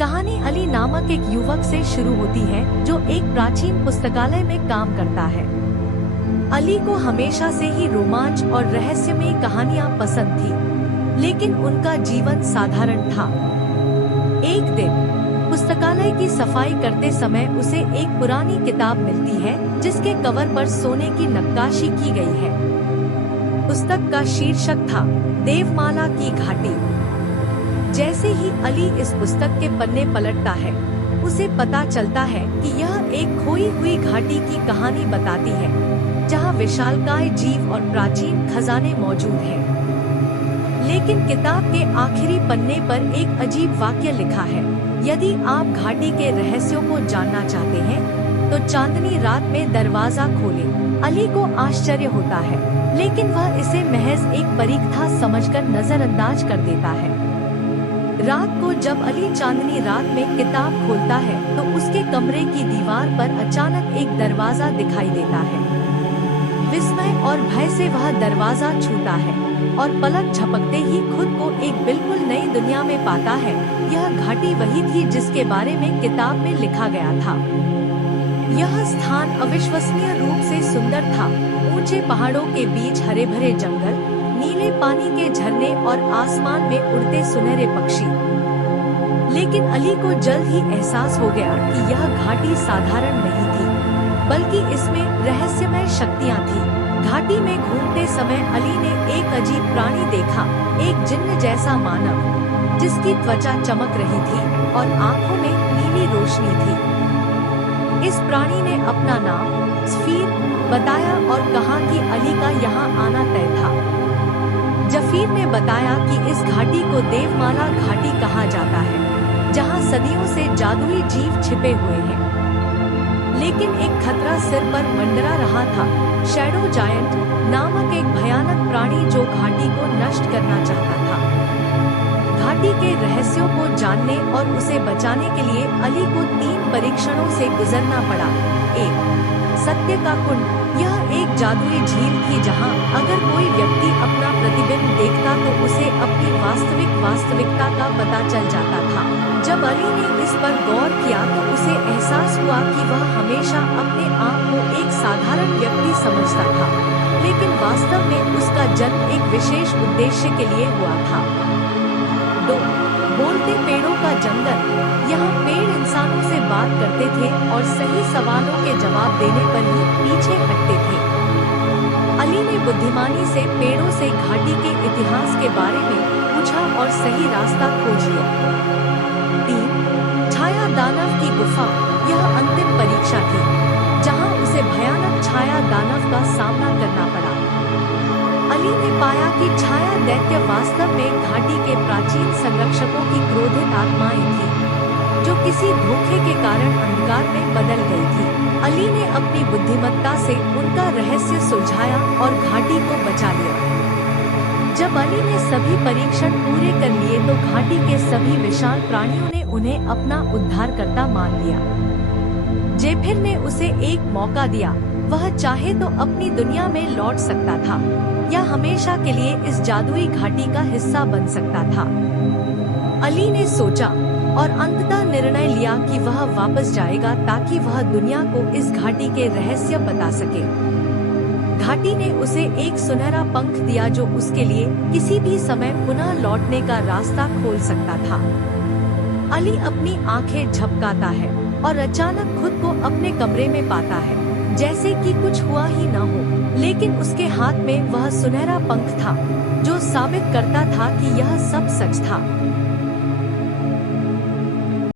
कहानी अली नामक एक युवक से शुरू होती है जो एक प्राचीन पुस्तकालय में काम करता है। अली को हमेशा से ही रोमांच और रहस्यमयी कहानियां पसंद थी, लेकिन उनका जीवन साधारण था। एक दिन पुस्तकालय की सफाई करते समय उसे एक पुरानी किताब मिलती है जिसके कवर पर सोने की नक्काशी की गई है। पुस्तक का शीर्षक था देवमाला की घाटी। जैसे ही अली इस पुस्तक के पन्ने पलटता है, उसे पता चलता है कि यह एक खोई हुई घाटी की कहानी बताती है, जहां विशालकाय जीव और प्राचीन खजाने मौजूद हैं। लेकिन किताब के आखिरी पन्ने पर एक अजीब वाक्य लिखा है, यदि आप घाटी के रहस्यों को जानना चाहते हैं, तो चांदनी रात में दरवाजा खोलें। अली को आश्चर्य होता है, लेकिन वह इसे महज एक परीक्षा समझकर नजरअंदाज कर देता है। रात को जब अली चांदनी रात में किताब खोलता है तो उसके कमरे की दीवार पर अचानक एक दरवाजा दिखाई देता है। विस्मय और भय से वह दरवाजा छूता है और पलक झपकते ही खुद को एक बिल्कुल नई दुनिया में पाता है। यह घाटी वही थी जिसके बारे में किताब में लिखा गया था। यह स्थान अविश्वसनीय रूप से सुंदर था। ऊंचे पहाड़ों के बीच हरे भरे जंगल, नीले पानी के झरने और आसमान में उड़ते सुनहरे पक्षी। लेकिन अली को जल्द ही एहसास हो गया कि यह घाटी साधारण नहीं थी, बल्कि इसमें रहस्यमय शक्तियां थी। घाटी में घूमते समय अली ने एक अजीब प्राणी देखा, एक जिन्न जैसा मानव, जिसकी त्वचा चमक रही थी और आंखों में नीली रोशनी थी। इस प्राणी ने अपना नाम जफीर बताया और कहा कि अली का यहाँ आना तय था। जफीर ने बताया कि इस घाटी को देवमाला घाटी कहा जाता है, जहां सदियों से जादुई जीव छिपे हुए हैं। लेकिन एक खतरा सिर पर मंडरा रहा था, शैडो जायंट नामक एक भयानक प्राणी जो घाटी को नष्ट करना चाहता था। घाटी के रहस्यों को जानने और उसे बचाने के लिए अली को 3 परीक्षणों से गुजरना पड़ा। 1. सत्य का कुंड। यह एक जादुई झील थी जहां अगर कोई व्यक्ति अपना प्रतिबिंब देखता तो उसे अपनी वास्तविकता का पता चल जाता था। जब अली ने इस पर गौर किया तो उसे एहसास हुआ कि वह हमेशा अपने आप को एक साधारण व्यक्ति समझता था, लेकिन वास्तव में उसका जन्म एक विशेष उद्देश्य के लिए हुआ था। 2. बोलते पेड़ों का जंगल। यहाँ पेड़ इंसानों से बात करते थे और सही सवालों के जवाब देने पर ही पीछे हटते थे। अली ने बुद्धिमानी से पेड़ों से घाटी के इतिहास के बारे में पूछा और सही रास्ता खोज लिया। 3. छाया दानव की गुफा। यह अंतिम परीक्षा थी, जहाँ उसे भयानक छाया दानव का सामना करना पड़ा। अली ने पाया कि छाया दैत्य वास्तव में घाटी के प्राचीन संरक्षकों की क्रोधित आत्माएं थीं, जो किसी धोखे के कारण अंधकार में बदल गई थी। अली ने अपनी बुद्धिमत्ता से उनका रहस्य सुलझाया और घाटी को बचा लिया। जब अली ने सभी परीक्षण पूरे कर लिए तो घाटी के सभी विशाल प्राणियों ने उन्हें अपना उद्धारकर्ता मान लिया। जेफिर ने उसे एक मौका दिया, वह चाहे तो अपनी दुनिया में लौट सकता था या हमेशा के लिए इस जादुई घाटी का हिस्सा बन सकता था। अली ने सोचा और अंततः निर्णय लिया कि वह वापस जाएगा ताकि वह दुनिया को इस घाटी के रहस्य बता सके। घाटी ने उसे एक सुनहरा पंख दिया जो उसके लिए किसी भी समय पुनः लौटने का रास्ता खोल सकता था। अली अपनी आंखें झपकाता है और अचानक खुद को अपने कमरे में पाता है, जैसे कि कुछ हुआ ही न हो। लेकिन उसके हाथ में वह सुनहरा पंख था, जो साबित करता था कि यह सब सच था।